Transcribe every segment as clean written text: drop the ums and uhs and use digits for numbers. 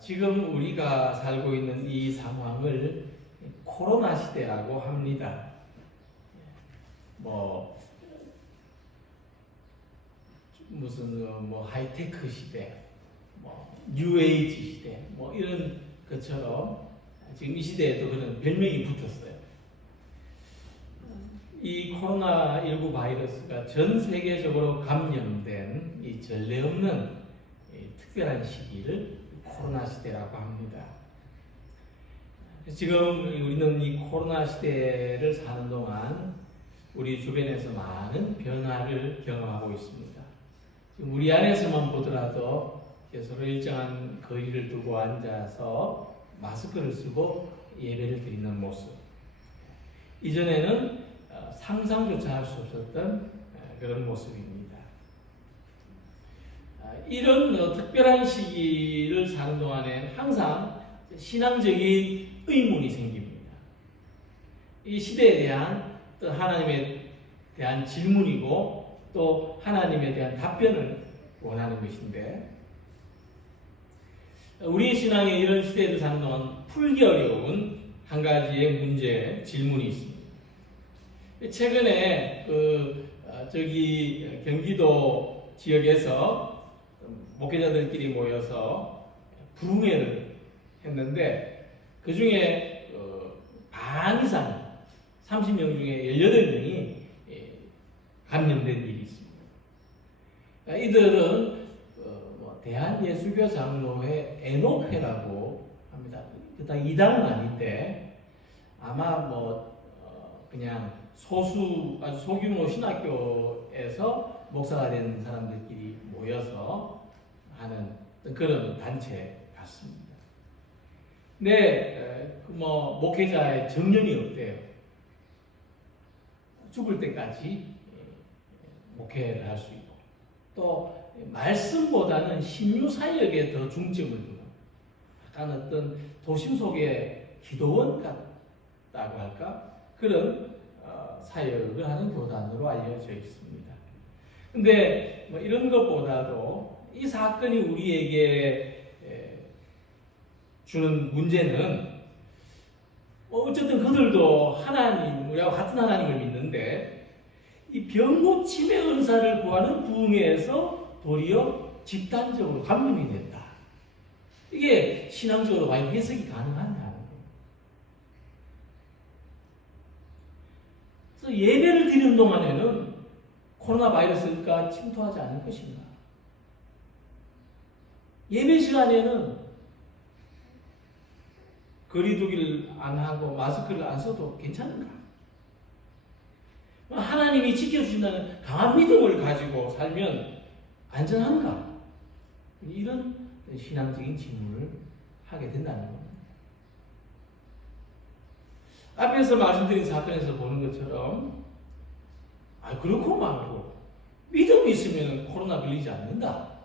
지금 우리가 살고 있는 이 상황을 코로나 시대라고 합니다. 무슨 하이테크 시대, 뉴에이지 시대, 이런 것처럼 지금 이 시대에도 그런 별명이 붙었어요. 이 코로나19 바이러스가 전 세계적으로 감염된 이 전례 없는 특별한 시기를 코로나 시대라고 합니다. 지금 우리는 이 코로나 시대를 사는 동안 우리 주변에서 많은 변화를 경험하고 있습니다. 지금 우리 안에서만 보더라도 서로 일정한 거리를 두고 앉아서 마스크를 쓰고 예배를 드리는 모습. 이전에는 상상조차 할 수 없었던 그런 모습입니다. 이런 특별한 시기를 사는 동안에 항상 신앙적인 의문이 생깁니다. 이 시대에 대한 또 하나님에 대한 질문이고 또 하나님에 대한 답변을 원하는 것인데, 우리 신앙의 이런 시대를 사는 동안 풀기 어려운 한 가지의 문제, 질문이 있습니다. 최근에 경기도 지역에서 목회자들끼리 모여서 부흥회를 했는데, 그 중에 반 이상 30명 중에 18명이 감염된 일이 있습니다. 이들은 대한예수교 장로회 애녹회라고 합니다. 그다 이단은 아닌데 아마 그냥 아주 소규모 신학교에서 목사가 된 사람들끼리 모여서 하는 그런 단체 같습니다. 근데 목회자의 정년이 없대요. 죽을 때까지 목회를 할 수 있고, 또 말씀보다는 신유 사역에 더 중점을 두는, 약간 어떤 도심 속의 기도원 같다고 할까? 그런 사역을 하는 교단으로 알려져 있습니다. 근데 이런 것보다도 이 사건이 우리에게 주는 문제는, 어쨌든 그들도 우리하고 같은 하나님을 믿는데, 이 병고침의 은사를 구하는 부흥회에서 도리어 집단적으로 감염이 됐다. 이게 신앙적으로 과연 해석이 가능하냐. 그래서 예배를 드리는 동안에는 코로나 바이러스가 침투하지 않을 것인가? 예배 시간에는 거리두기를 안 하고 마스크를 안 써도 괜찮은가? 하나님이 지켜주신다는 강한 믿음을 가지고 살면 안전한가? 이런 신앙적인 질문을 하게 된다는 겁니다. 앞에서 말씀드린 사건에서 보는 것처럼 그렇고 말고 믿음이 있으면 코로나 걸리지 않는다.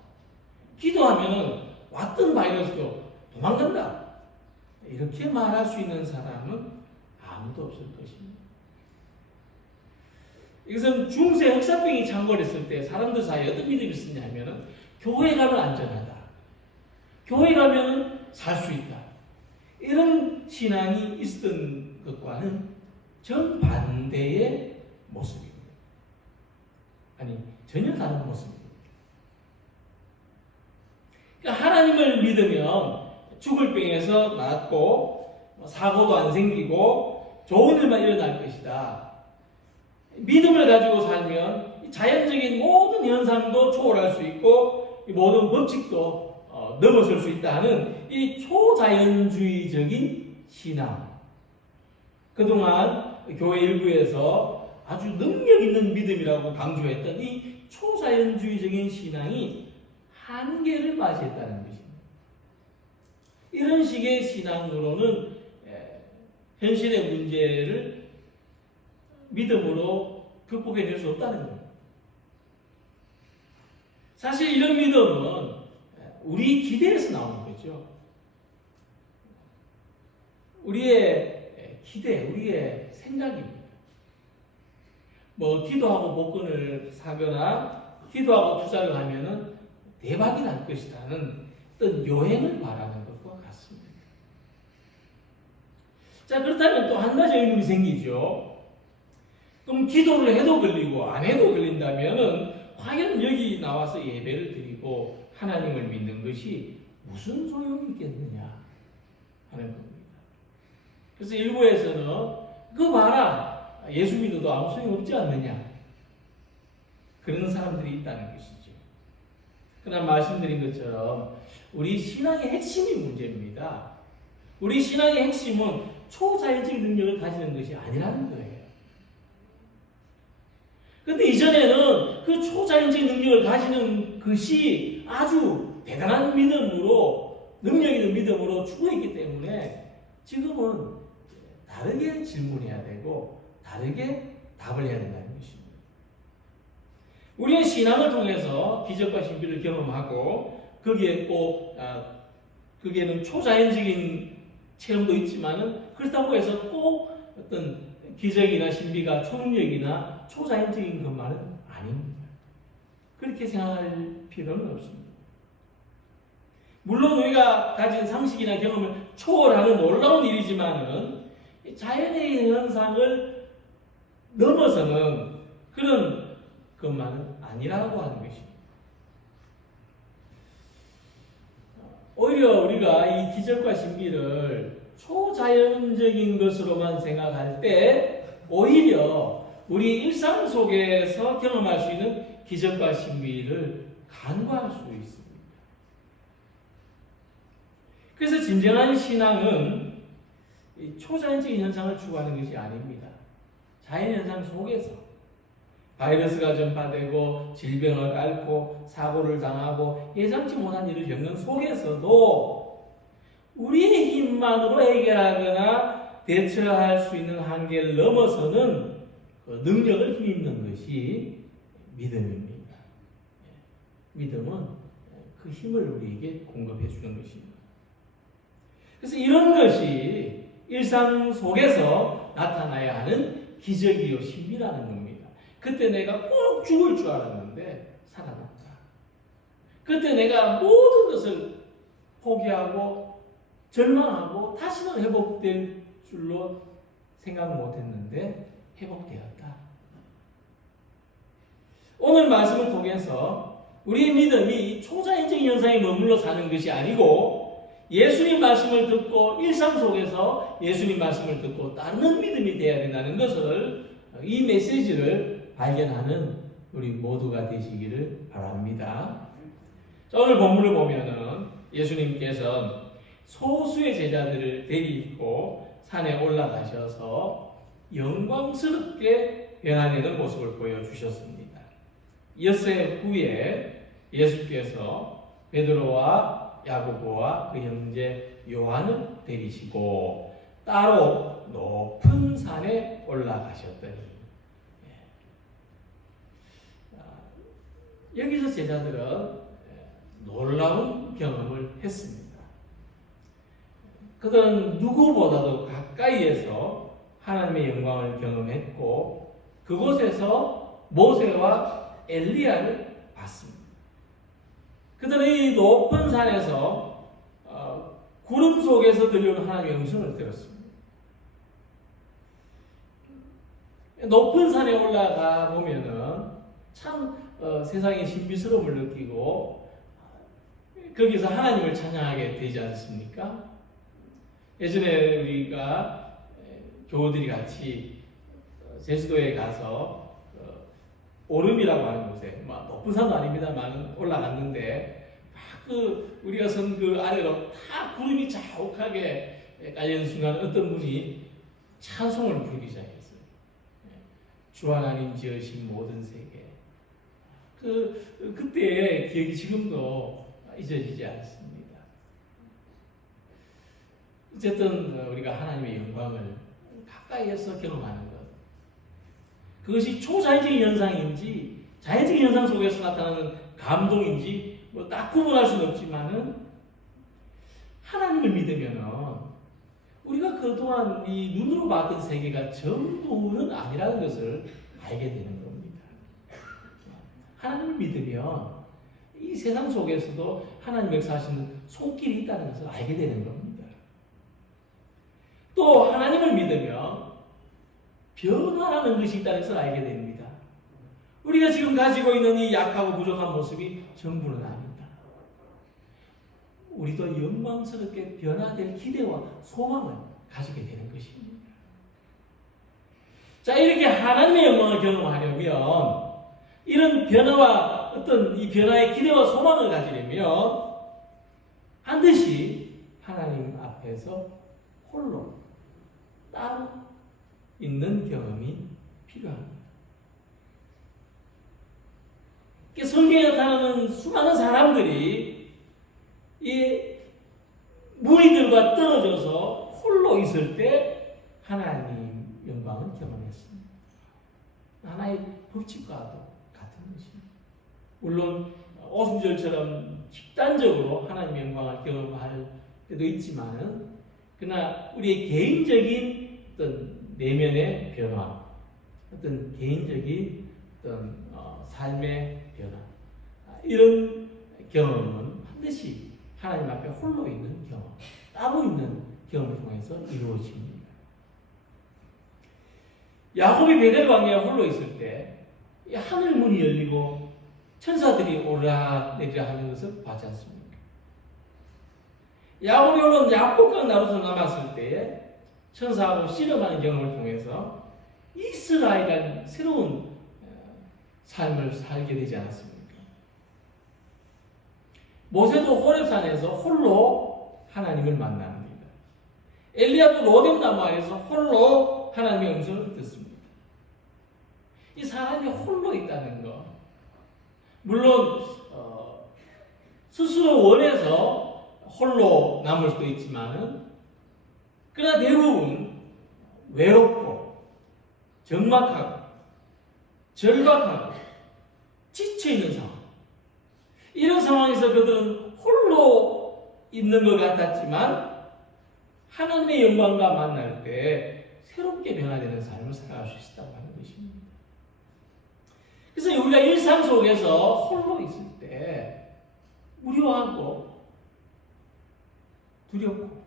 기도하면 왔던 바이러스도 도망간다. 이렇게 말할 수 있는 사람은 아무도 없을 것입니다. 이것은 중세 흑사병이 창궐했을 때 사람들 사이에 어떤 믿음이 있었냐면, 교회 가면 안전하다, 교회 가면 살 수 있다, 이런 신앙이 있었던 것과는 정반대의 모습입니다. 아니, 전혀 다른 모습입니다. 그러니까 하나님을 믿으면 죽을 병에서 낫고 사고도 안 생기고 좋은 일만 일어날 것이다. 믿음을 가지고 살면 자연적인 모든 현상도 초월할 수 있고 모든 법칙도 넘어설 수 있다는 이 초자연주의적인 신앙. 그동안 교회 일부에서 아주 능력 있는 믿음이라고 강조했던 이 초자연주의적인 신앙이 한계를 맞이했다는 것입니다. 이런 식의 신앙으로는 현실의 문제를 믿음으로 극복해낼 수 없다는 겁니다. 사실 이런 믿음은 우리 기대에서 나오는 거죠. 우리의 기대, 우리의 생각입니다. 기도하고 복권을 사거나 기도하고 투자를 하면은 대박이 날 것이라는 어떤 요행을 바라는 것과 자, 그렇다면 또 한 가지 의문이 생기죠. 그럼 기도를 해도 걸리고 안 해도 걸린다면은 과연 여기 나와서 예배를 드리고 하나님을 믿는 것이 무슨 소용이 있겠느냐 하는 겁니다. 그래서 일부에서는 그거 봐라, 예수 믿어도 아무 소용 없지 않느냐, 그런 사람들이 있다는 것이죠. 그러나 말씀드린 것처럼 우리 신앙의 핵심이 문제입니다. 우리 신앙의 핵심은 초자연적인 능력을 가지는 것이 아니라는 거예요. 그런데 이전에는 그 초자연적인 능력을 가지는 것이 아주 대단한 믿음으로, 능력 있는 믿음으로 추구했기 때문에 지금은 다르게 질문해야 되고 다르게 답을 해야 된다는 것입니다. 우리는 신앙을 통해서 기적과 신비를 경험하고 거기에 꼭 거기에는 초자연적인 체험도 있지만은 그렇다고 해서 꼭 어떤 기적이나 신비가 초능력이나 초자연적인 것만은 아닙니다. 그렇게 생각할 필요는 없습니다. 물론 우리가 가진 상식이나 경험을 초월하는 놀라운 일이지만은 자연의 현상을 넘어서는 그런 것만은 아니라고 하는 것입니다. 오히려 우리가 이 기적과 신비를 초자연적인 것으로만 생각할 때 오히려 우리 일상 속에서 경험할 수 있는 기적과 신비를 간과할 수 있습니다. 그래서 진정한 신앙은 초자연적인 현상을 추구하는 것이 아닙니다. 자연현상 속에서 바이러스가 전파되고 질병을 앓고 사고를 당하고 예상치 못한 일을 겪는 속에서도 우리의 힘만으로 해결하거나 대처할 수 있는 한계를 넘어서는 그 능력을 힘입는 것이 믿음입니다. 믿음은 그 힘을 우리에게 공급해 주는 것입니다. 그래서 이런 것이 일상 속에서 나타나야 하는 기적이요 신비라는 겁니다. 그때 내가 꼭 죽을 줄 알았는데 살아났다. 그때 내가 모든 것을 포기하고 절망하고 다시는 회복될 줄로 생각 못했는데 회복되었다. 오늘 말씀을 통해서 우리의 믿음이 초자연적인 현상에 머물러 사는 것이 아니고 예수님 말씀을 듣고 일상 속에서 예수님 말씀을 듣고 따르는 믿음이 되어야 된다는 것을, 이 메시지를 발견하는 우리 모두가 되시기를 바랍니다. 자, 오늘 본문을 보면은 예수님께서 소수의 제자들을 데리고 산에 올라가셔서 영광스럽게 변화되는 모습을 보여주셨습니다. 엿새 후에 예수께서 베드로와 야고보와 그 형제 요한을 데리시고 따로 높은 산에 올라가셨더니, 여기서 제자들은 놀라운 경험을 했습니다. 그들은 누구보다도 가까이에서 하나님의 영광을 경험했고 그곳에서 모세와 엘리야를 봤습니다. 그들은 이 높은 산에서 구름 속에서 들려오는 하나님의 음성을 들었습니다. 높은 산에 올라가 보면은 참 세상의 신비스러움을 느끼고 거기서 하나님을 찬양하게 되지 않습니까? 예전에 우리가 교우들이 같이 제주도에 가서 오름이라고 하는 곳에, 높은 산도 아닙니다만 올라갔는데 우리가 선 그 아래로 다 구름이 자욱하게 깔리는 순간 어떤 분이 찬송을 부르기 시작했어요. 주 하나님 지으신 모든 세계. 그때의 기억이 지금도 잊어지지 않습니다. 어쨌든 우리가 하나님의 영광을 가까이에서 경험하는 것, 그것이 초자연적인 현상인지 자연적인 현상 속에서 나타나는 감동인지 딱 구분할 수는 없지만은 하나님을 믿으면은 우리가 그동안 이 눈으로 봤던 세계가 전부는 아니라는 것을 알게 되는 겁니다. 하나님을 믿으면 이 세상 속에서도 하나님 역사하시는 손길이 있다는 것을 알게 되는 겁니다. 또 하나님을 믿으면 변화라는 것이 있다는 것을 알게 됩니다. 우리가 지금 가지고 있는 이 약하고 부족한 모습이 전부는 아닙니다. 우리도 영광스럽게 변화될 기대와 소망을 가지게 되는 것입니다. 자, 이렇게 하나님의 영광을 경험하려면 이런 변화와 어떤 이 변화의 기대와 소망을 가지려면 반드시 하나님 앞에서 홀로 따로 있는 경험이 필요합니다. 성경에 나타나는 수많은 사람들이 이 무리들과 떨어져서 홀로 있을 때 하나님 영광을 경험했습니다. 하나의 법칙과도 같은 것입니다. 물론 오순절처럼 집단적으로 하나님의 영광을 경험할 때도 있지만은 그러나 우리의 개인적인 어떤 내면의 변화, 어떤 개인적인 어떤 삶의 변화, 이런 경험은 반드시 하나님 앞에 홀로 있는 경험, 따로 있는 경험을 통해서 이루어집니다. 야곱이 베델 광야에 홀로 있을 때 하늘 문이 열리고 천사들이 오르락내리락 하는 것을 봤지 않습니까? 야곱이 올라온 야복강 나루터 남았을 때에 천사하고 씨름하는 경험을 통해서 이스라엘이라는 새로운 삶을 살게 되지 않았습니까? 모세도 호렙산에서 홀로 하나님을 만납니다. 엘리야도 로뎀나무 아래에서 홀로 하나님의 음성을 듣습니다. 이 사람이 홀로 있다는 것, 물론 스스로 원해서 홀로 남을 수도 있지만은 그러나 대부분 외롭고 적막하고 절박하고 지쳐있는 상황, 이런 상황에서 그들은 홀로 있는 것 같았지만 하나님의 영광과 만날 때 새롭게 변화되는 삶을 살아갈 수 있다고 하는 것입니다. 그래서 우리가 일상 속에서 홀로 있을 때 우려하고 두렵고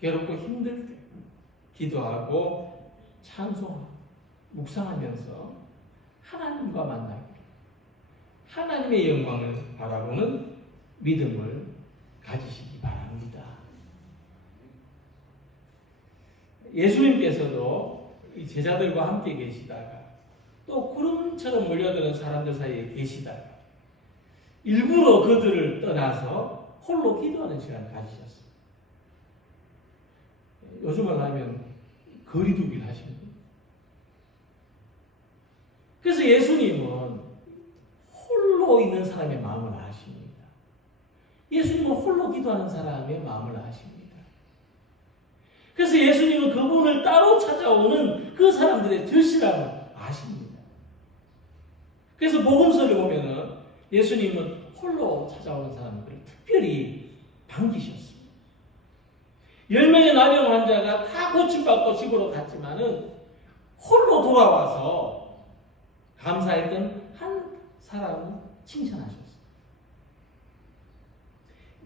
괴롭고 힘들 때 기도하고 찬송하고 묵상하면서 하나님과 만나고 하나님의 영광을 바라보는 믿음을 가지시기 바랍니다. 예수님께서도 이 제자들과 함께 계시다가 또 구름처럼 몰려드는 사람들 사이에 계시다가 일부러 그들을 떠나서 홀로 기도하는 시간을 가지셨어요. 요즘을 하면 거리두기를 하십니다. 그래서 예수님은 홀로 있는 사람의 마음을 아십니다. 예수님은 홀로 기도하는 사람의 마음을 아십니다. 그래서 예수님은 그분을 따로 찾아오는 그 사람들의 절실함을 아십니다. 그래서 복음서를 보면은 예수님은 홀로 찾아오는 사람들을 특별히 반기셨습니다. 10명의 나병 환자가 다 고침받고 집으로 갔지만은 홀로 돌아와서 감사했던 한 사람은 칭찬하셨어요.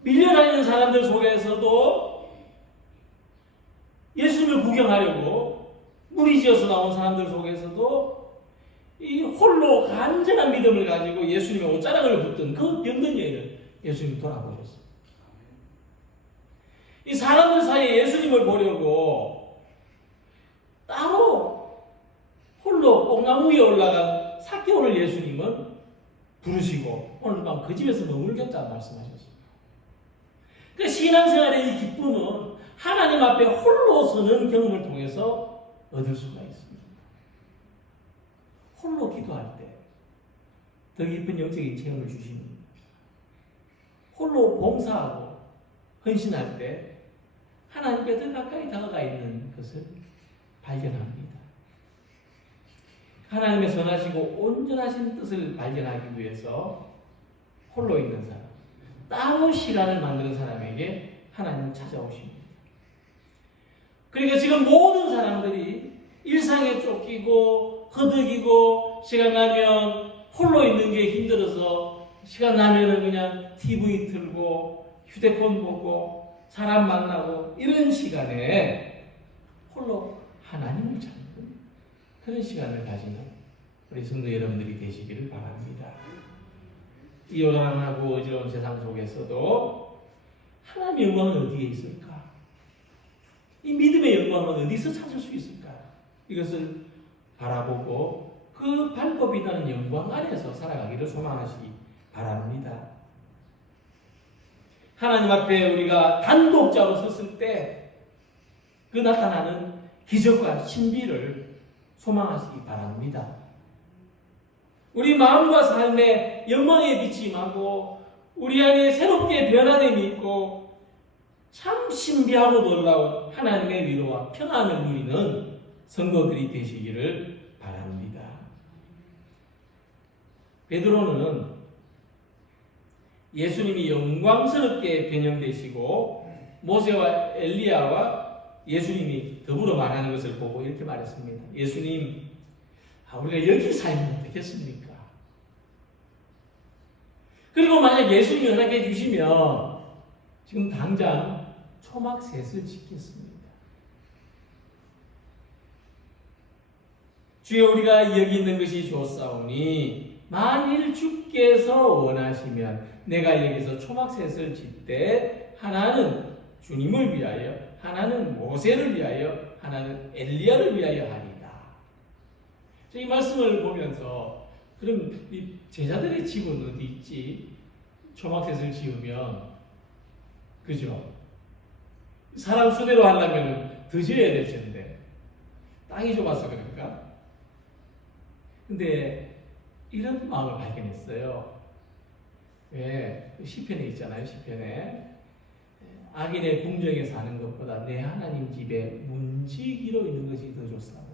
밀려다니는 사람들 속에서도 예수님을 구경하려고 무리지어서 나온 사람들 속에서도 이 홀로 간절한 믿음을 가지고 예수님의 옷자락을 붙든 그 병든 여인을 예수님이 돌아보셨어요. 이 사람들 사이에 예수님을 보려고 따로 홀로 뽕나무 위에 올라간 삭개오를 예수님은 부르시고 오늘 밤 그 집에서 머물겠다 말씀하셨습니다. 그 신앙생활의 이 기쁨은 하나님 앞에 홀로 서는 경험을 통해서 얻을 수가 있습니다. 홀로 기도할 때 더 깊은 영적인 체험을 주십니다. 홀로 봉사하고 헌신할 때 하나님께 더 가까이 다가가 있는 것을 발견합니다. 하나님의 선하시고 온전하신 뜻을 발견하기 위해서 홀로 있는 사람, 따로 시간을 만드는 사람에게 하나님은 찾아오십니다. 그러니까 지금 모든 사람들이 일상에 쫓기고 허덕이고 시간 나면 홀로 있는 게 힘들어서 시간 나면은 그냥 TV 틀고 휴대폰 보고 사람 만나고 이런 시간에 홀로 하나님을 찾는 그런 시간을 가지는 우리 성도 여러분들이 되시기를 바랍니다. 이 요란하고 어지러운 세상 속에서도 하나님의 영광은 어디에 있을까? 이 믿음의 영광은 어디서 찾을 수 있을까? 이것을 바라보고 그 밝고 빛나는 영광 안에서 살아가기를 소망하시기 바랍니다. 하나님 앞에 우리가 단독자로 섰을 때 그 나타나는 기적과 신비를 소망하시기 바랍니다. 우리 마음과 삶에 영광의 빛이 임하고 우리 안에 새롭게 변화됨이 있고 참 신비하고 놀라운 하나님의 위로와 평안을 누리는 성도들이 되시기를 바랍니다. 베드로는 예수님이 영광스럽게 변형되시고 모세와 엘리야와 예수님이 더불어 말하는 것을 보고 이렇게 말했습니다. 예수님, 우리가 여기 살면 어떻겠습니까? 그리고 만약 예수님이 허락해 주시면 지금 당장 초막셋을 짓겠습니다. 주여, 우리가 여기 있는 것이 좋사오니 만일 주께서 원하시면 내가 여기서 초막셋을 짓되 하나는 주님을 위하여, 하나는 모세를 위하여, 하나는 엘리야를 위하여 하리다. 이 말씀을 보면서 그럼 이 제자들의 집은 어디 있지? 초막셋을 지으면, 그죠? 사람 수대로 하려면 더 지어야 될 텐데 땅이 좁아서 그런가? 근데 이런 마음을 발견했어요. 왜? 시편에 있잖아요. 시편에 악인의 궁정에 사는 것보다 내 하나님 집에 문지기로 있는 것이 더 좋사오니.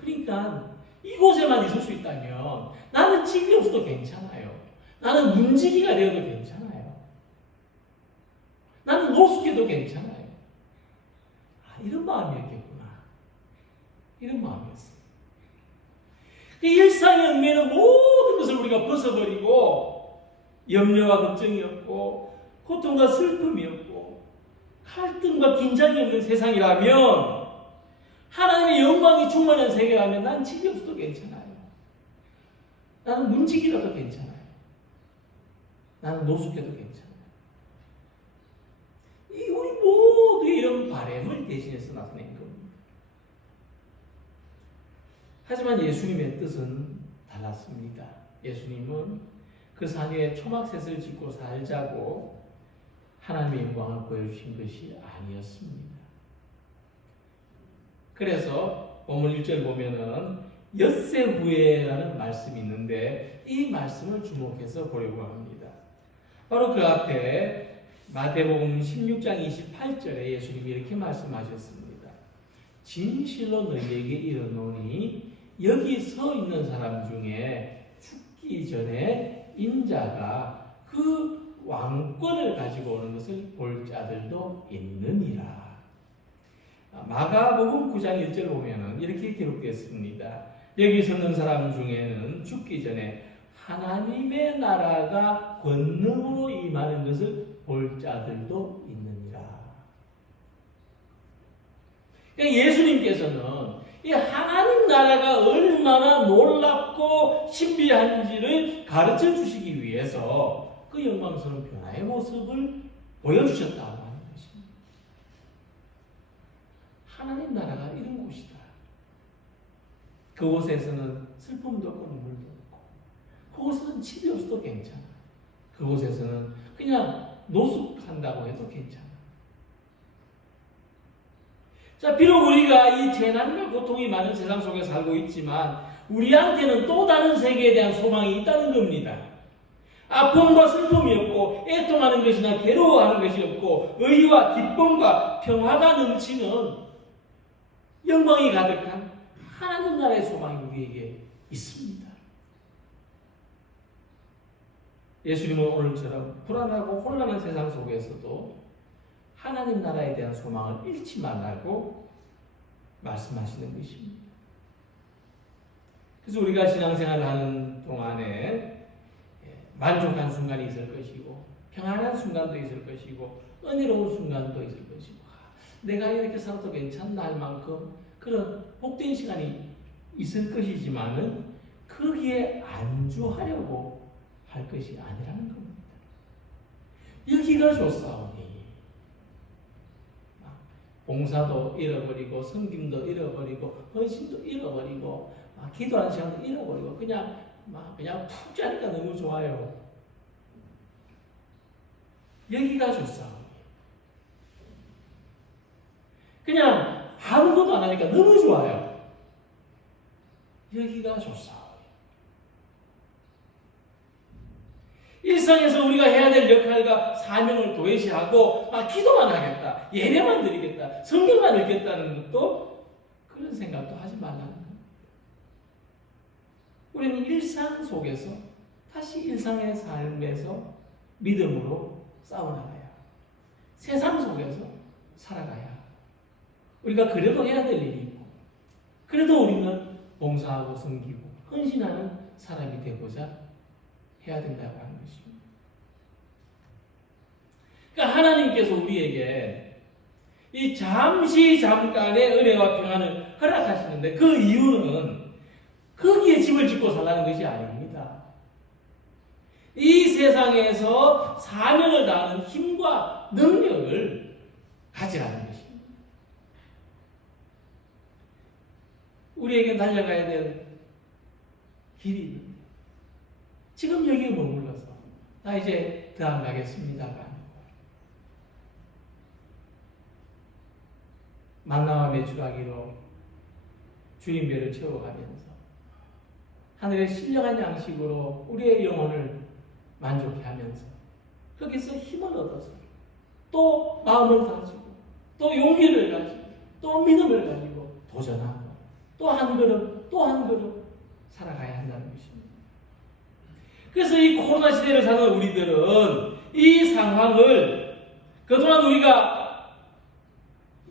그러니까 이곳에만 있을 수 있다면 나는 집이 없어도 괜찮아요. 나는 문지기가 되어도 괜찮아요. 나는 노숙해도 괜찮아요. 이런 마음이었겠구나. 이런 마음이었어요. 그 일상에 얽매이는 모든 것을 우리가 벗어버리고 염려와 걱정이 없고 고통과 슬픔이 없고 갈등과 긴장이 없는 세상이라면, 하나님의 영광이 충만한 세계라면 난 집이 없어도 괜찮아요. 나는 문지기라도 괜찮아요. 나는 노숙해도 괜찮아요. 우리 모두의 이런 바람을 대신해서 나타낸 겁니다. 하지만 예수님의 뜻은 달랐습니다. 예수님은 그 산 위에 초막셋을 짓고 살자고 하나님의 영광을 보여주신 것이 아니었습니다. 그래서 본문 1절 보면은 엿새 후에라는 말씀이 있는데 이 말씀을 주목해서 보려고 합니다. 바로 그 앞에 마태복음 16장 28절에 예수님이 이렇게 말씀하셨습니다. 진실로 너희에게 이르노니 여기 서 있는 사람 중에 죽기 전에 인자가 그 왕권을 가지고 오는 것을 볼 자들도 있느니라. 마가복음 9장 1절 보면은 이렇게 기록되었습니다. 여기 서는 사람 중에는 죽기 전에 하나님의 나라가 권능으로 임하는 것을 볼 자들도 있느니라. 그러니까 예수님께서는 이 하나님 나라가 얼마나 놀랍고 신비한지를 가르쳐 주시기 위해서 그 영광스러운 변화의 모습을 보여주셨다고 하는 것입니다. 하나님 나라가 이런 곳이다. 그곳에서는 슬픔도 없고 눈물도 없고, 그곳은 집이 없어도 괜찮아. 그곳에서는 그냥 노숙한다고 해도 괜찮아. 자, 비록 우리가 이 재난과 고통이 많은 세상 속에 살고 있지만 우리한테는 또 다른 세계에 대한 소망이 있다는 겁니다. 아픔과 슬픔이 없고 애통하는 것이나 괴로워하는 것이 없고 의와 기쁨과 평화가 넘치는 영광이 가득한 하나님 나라의 소망이 우리에게 있습니다. 예수님은 오늘처럼 불안하고 혼란한 세상 속에서도 하나님 나라에 대한 소망을 잃지 말라고 말씀하시는 것입니다. 그래서 우리가 신앙생활을 하는 동안에 만족한 순간이 있을 것이고 평안한 순간도 있을 것이고 은혜로운 순간도 있을 것이고 내가 이렇게 살아도 괜찮나 할 만큼 그런 복된 시간이 있을 것이지만은 거기에 안주하려고 할 것이 아니라는 겁니다. 여기가 좋사오니 봉사도 잃어버리고 섬김도 잃어버리고 헌신도 잃어버리고 기도하는 시간도 잃어버리고 그냥 푹 자니까 너무 좋아요. 여기가 좋사오니 그냥 아무것도 안 하니까 너무 좋아요. 여기가 좋사오니 일상에서 우리가 해야 될 역할과 사명을 도외시하고 기도만 하겠다, 예배만 드리겠다, 성경만 읽겠다는 것도 그런 생각도 하지 말라는 겁니다. 우리는 일상 속에서 다시 일상의 삶에서 믿음으로 싸워나가야, 세상 속에서 살아가야 우리가 그래도 해야 될 일이 있고, 그래도 우리는 봉사하고 섬기고 헌신하는 사람이 되고자 해야 된다고 하는 것입니다. 그러니까 하나님께서 우리에게 이 잠깐의 은혜와 평안을 허락하시는데 그 이유는 거기에 집을 짓고 살라는 것이 아닙니다. 이 세상에서 사명을 다하는 힘과 능력을 가지라는 것입니다. 우리에게 달려가야 될 길이 있는데 지금 여기에 머물러서 나 이제 더 안 가겠습니다가 아니고 만나와 메추라기로 주인 배를 채워가면서 하늘의 신령한 양식으로 우리의 영혼을 만족해 하면서 거기서 힘을 얻어서 또 마음을 가지고 또 용기를 가지고 또 믿음을 가지고 도전하고 또 한 걸음 또 한 걸음 살아가야 한다는 것입니다. 그래서 이 코로나 시대를 사는 우리들은 이 상황을 그동안 우리가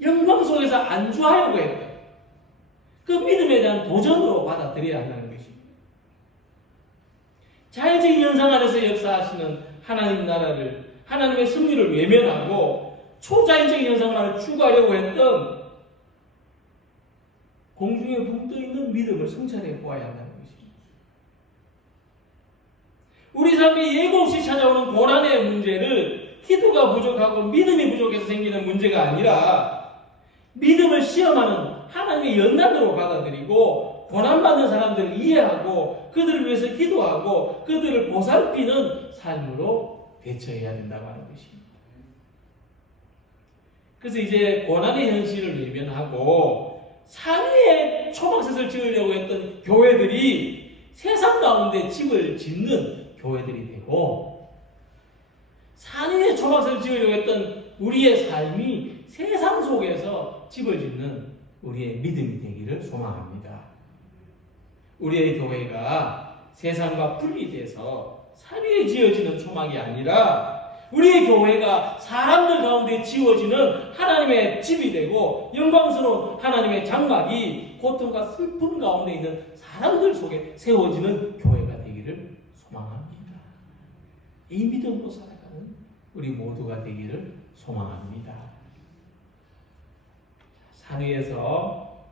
영광 속에서 안주하려고 했다, 그 믿음에 대한 도전으로 받아들여야 한다는 것입니다. 자연적인 현상 안에서 역사하시는 하나님 나라를, 하나님의 승리를 외면하고 초자연적인 현상만을 추구하려고 했던 공중에 붕 떠있는 믿음을 성찰해 보아야 한다는 것입니다. 우리 삶에 예고 없이 찾아오는 고난의 문제를 기도가 부족하고 믿음이 부족해서 생기는 문제가 아니라 믿음을 시험하는 하나님의 연단으로 받아들이고 고난받는 사람들을 이해하고 그들을 위해서 기도하고 그들을 보살피는 삶으로 대처해야 된다고 하는 것입니다. 그래서 이제 고난의 현실을 외면하고 산 위에 초막셋을 지으려고 했던 교회들이 세상 가운데 집을 짓는 교회들이 되고, 산 위에 초막을 지으려고 했던 우리의 삶이 세상 속에서 집을 짓는 우리의 믿음이 되기를 소망합니다. 우리의 교회가 세상과 분리돼서 산 위에 지어지는 초막이 아니라 우리의 교회가 사람들 가운데 지어지는 하나님의 집이 되고 영광스러운 하나님의 장막이 고통과 슬픔 가운데 있는 사람들 속에 세워지는 교회가 되기를 소망합니다. 이 믿음으로 살아가는 우리 모두가 되기를 소망합니다. 산 위에서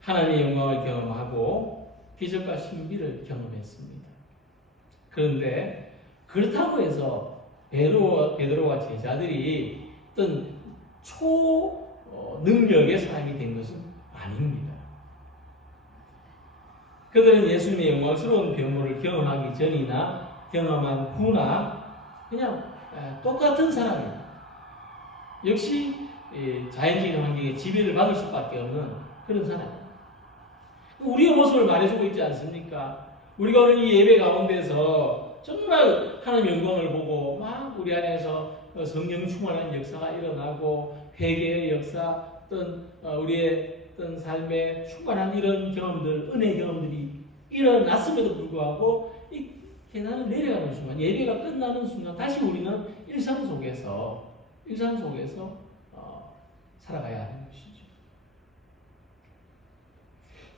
하나님의 영광을 경험하고 기적과 신비를 경험했습니다. 그런데 그렇다고 해서 베드로와 제자들이 어떤 초능력의 사람이 된 것은 아닙니다. 그들은 예수님의 영광스러운 변모를 경험하기 전이나 경험한 후나 그냥 똑같은 사람입니다. 역시 자연적인 환경에 지배를 받을 수밖에 없는 그런 사람입니다. 우리의 모습을 말해주고 있지 않습니까? 우리가 오늘 이 예배 가운데서 정말 하나님의 영광을 보고 막 우리 안에서 성령 충만한 역사가 일어나고 회개의 역사, 어떤 우리의 어떤 삶의 충만한 이런 경험들, 은혜 경험들이 일어났음에도 불구하고 이 계단을 내려가는 순간, 예배가 끝나는 순간 다시 우리는 일상 속에서 살아가야 하는 것이죠.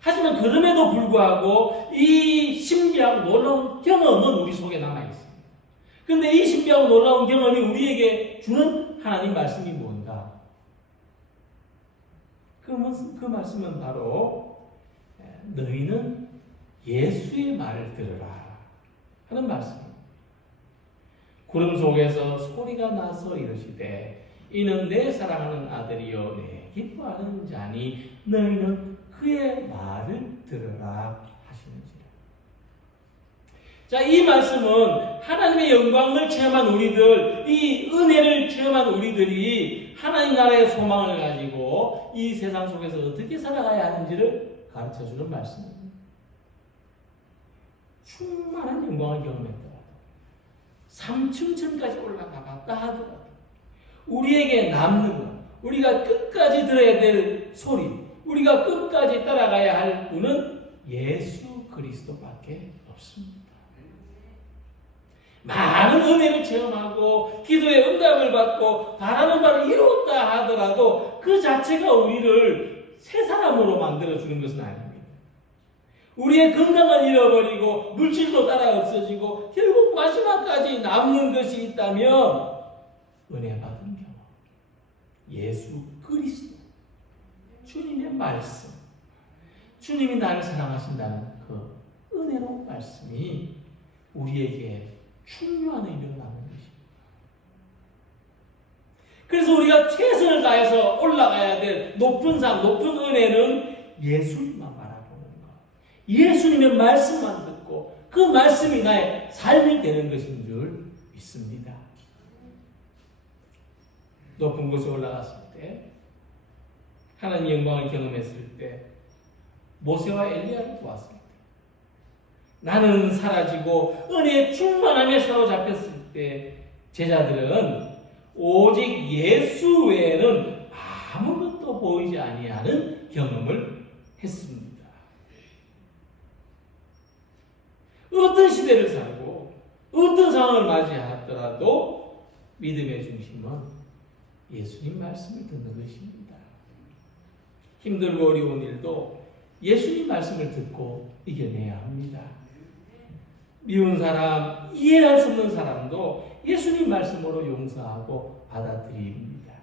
하지만 그럼에도 불구하고 이 신비하고 놀라운 경험은 우리 속에 남아있습니다. 그런데 이 신비하고 놀라운 경험이 우리에게 주는 하나님 말씀이 뭔가? 그 말씀은 바로 너희는 예수의 말을 들으라 하는 말씀입니다. 구름 속에서 소리가 나서 이르시되 이는 내 사랑하는 아들이요 내 기뻐하는 자니 너희는 그의 말을 들으라 하시는지라. 자, 이 말씀은 하나님의 영광을 체험한 우리들, 이 은혜를 체험한 우리들이 하나님 나라의 소망을 가지고 이 세상 속에서 어떻게 살아가야 하는지를 가르쳐주는 말씀입니다. 충만한 영광을 경험했더라도 3층 천까지 올라가 봤다 하더라도 우리에게 남는 것, 우리가 끝까지 들어야 될 소리, 우리가 끝까지 따라가야 할 분은 예수 그리스도밖에 없습니다. 많은 은혜를 체험하고 기도의 응답을 받고 바라는 바를 이루었다 하더라도 그 자체가 우리를 새 사람으로 만들어주는 것은 아닙니다. 우리의 건강을 잃어버리고 물질도 따라 없어지고 결국 마지막까지 남는 것이 있다면 은혜 받은 경험, 예수 그리스도, 주님의 말씀, 주님이 나를 사랑하신다는 그 은혜로운 말씀이 우리에게 중요한 의미를 낳는 것입니다. 그래서 우리가 최선을 다해서 올라가야 될 높은 상, 높은 은혜는 예수님만 바라보는 것, 예수님의 말씀만 듣고 그 말씀이 나의 삶이 되는 것인 줄 믿습니다. 높은 곳에 올라갔을 때, 하나님의 영광을 경험했을 때, 모세와 엘리야를 보았을 때, 나는 사라지고 은혜의 충만함에 사로잡혔을 때 제자들은 오직 예수 외에는 아무것도 보이지 아니하는 경험을 했습니다. 어떤 시대를 살고 어떤 상황을 맞이하더라도 믿음의 중심은 예수님 말씀을 듣는 것입니다. 힘들고 어려운 일도 예수님 말씀을 듣고 이겨내야 합니다. 미운 사람, 이해할 수 없는 사람도 예수님 말씀으로 용서하고 받아들입니다.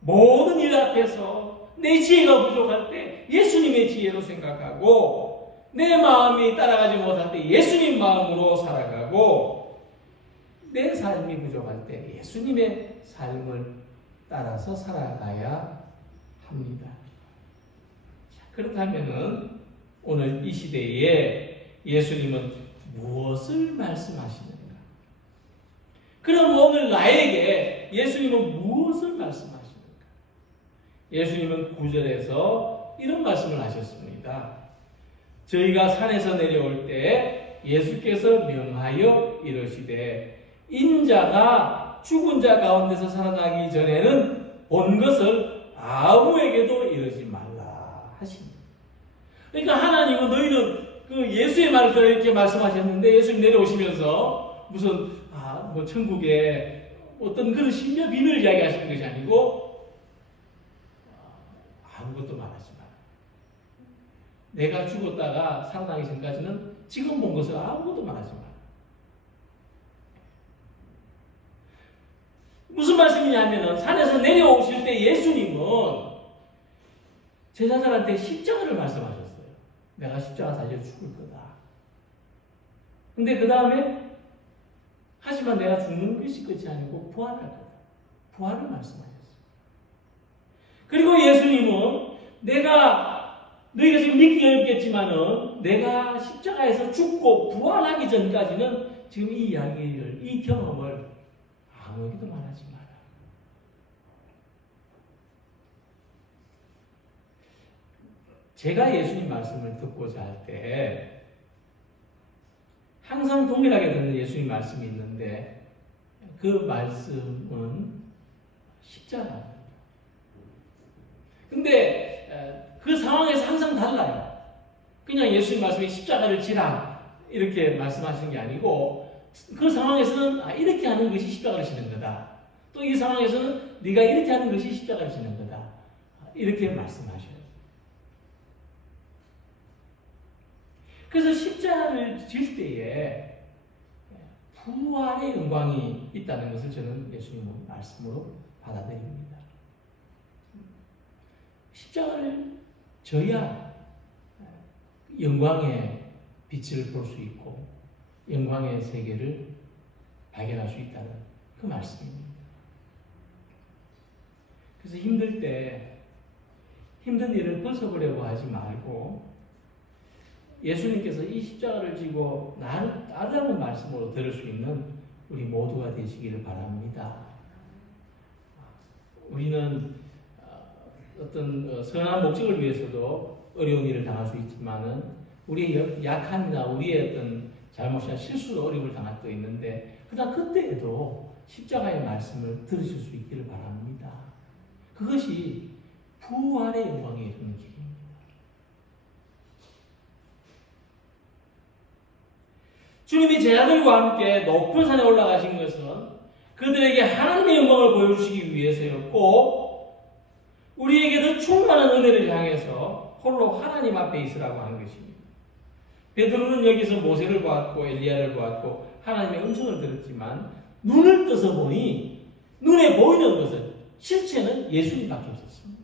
모든 일 앞에서 내 지혜가 부족할 때 예수님의 지혜로 생각하고 내 마음이 따라가지 못할 때 예수님 마음으로 살아가고 내 삶이 부족할 때 예수님의 삶을 따라서 살아가야 합니다. 그렇다면 오늘 이 시대에 예수님은 무엇을 말씀하시는가? 그럼 오늘 나에게 예수님은 무엇을 말씀하시는가? 예수님은 9절에서 이런 말씀을 하셨습니다. 저희가 산에서 내려올 때 예수께서 명하여 이르시되 인자가 죽은 자 가운데서 살아나기 전에는 본 것을 아무에게도 이르지 말라 하십니다. 그러니까 하나님은 너희는 그 예수의 말을 들어 이렇게 말씀하셨는데 예수님 내려오시면서 무슨 뭐 천국에 어떤 그런 신비한 비밀을 이야기하시는 것이 아니고 아무것도 말하지 마라. 내가 죽었다가 살아나기 전까지는 지금 본 것을 아무것도 말하지 마라. 무슨 말씀이냐면은 산에서 내려오실 때 예수님은 제자들한테 십자가를 말씀하셨어요. 내가 십자가 달려 죽을 거다. 근데 그 다음에 하지만 내가 죽는 것이 끝이 아니고 부활할 거다. 부활을 말씀하셨어요. 그리고 예수님은 너희가 지금 믿기 어렵겠지만은 내가 십자가에서 죽고 부활하기 전까지는 지금 이 이야기를, 이 경험을 아무에게도 말하지 마라. 제가 예수님 말씀을 듣고자 할 때 항상 동일하게 듣는 예수님 말씀이 있는데 그 말씀은 십자가입니다. 근데 그 상황에서 항상 달라요. 그냥 예수님 말씀이 십자가를 지라 이렇게 말씀하시는 게 아니고 그 상황에서는 이렇게 하는 것이 십자가를 지는 거다. 또 이 상황에서는 네가 이렇게 하는 것이 십자가를 지는 거다. 이렇게 말씀하셔요. 그래서 십자가를 질 때에 부활의 영광이 있다는 것을 저는 예수님의 말씀으로 받아들입니다. 십자가를 져야 영광의 빛을 볼 수 있고 영광의 세계를 발견할 수 있다는 그 말씀입니다. 그래서 힘들 때 힘든 일을 벗어보려고 하지 말고 예수님께서 이 십자가를 지고 나를 따르라는 말씀으로 들을 수 있는 우리 모두가 되시기를 바랍니다. 우리는 어떤 선한 목적을 위해서도 어려운 일을 당할 수 있지만은 우리의 약함이나 우리의 어떤 잘못이나 실수로 어려움을 당할 수 있는데 그러나 그때에도 십자가의 말씀을 들으실 수 있기를 바랍니다. 그것이 부활의 영광에 이르는 길입니다. 주님이 제자들과 함께 높은 산에 올라가신 것은 그들에게 하나님의 영광을 보여주시기 위해서였고 우리에게도 충만한 은혜를 향해서 홀로 하나님 앞에 있으라고 한 것입니다. 베드로는 여기서 모세를 보았고 엘리야를 보았고 하나님의 음성을 들었지만 눈을 떠서 보니 눈에 보이는 것은 실체는 예수님밖에 없었습니다.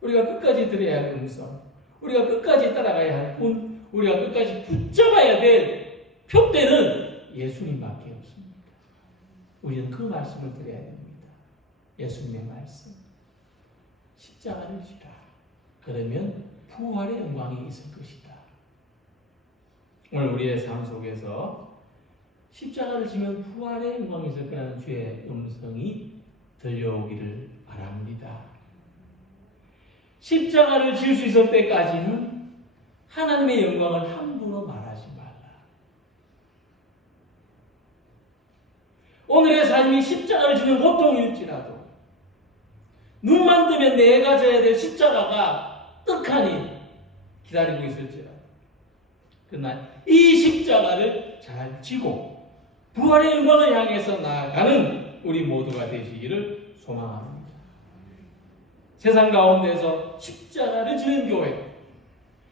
우리가 끝까지 들어야 할 음성, 우리가 끝까지 따라가야 할 꾼, 우리가 끝까지 붙잡아야 될 표대는 예수님밖에 없습니다. 우리는 그 말씀을 드려야 됩니다. 예수님의 말씀. 십자가를 지라. 그러면 부활의 영광이 있을 것이다. 오늘 우리의 삶 속에서 십자가를 지면 부활의 영광이 있을 거라는 주의 음성이 들려오기를 바랍니다. 십자가를 질 수 있을 때까지는 하나님의 영광을 함부로 말하지 말라. 오늘의 삶이 십자가를 지는 고통일지라도 눈만 뜨면 내가 져야 될 십자가가 떡하니 기다리고 있을지라도 그러나 이 십자가를 잘 지고 부활의 영광을 향해서 나아가는 우리 모두가 되시기를 소망합니다. 세상 가운데서 십자가를 지는 교회,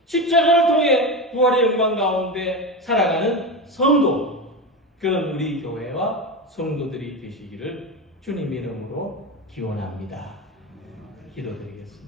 십자가를 통해 부활의 영광 가운데 살아가는 성도, 그런 우리 교회와 성도들이 되시기를 주님 이름으로 기원합니다. 기도드리겠습니다.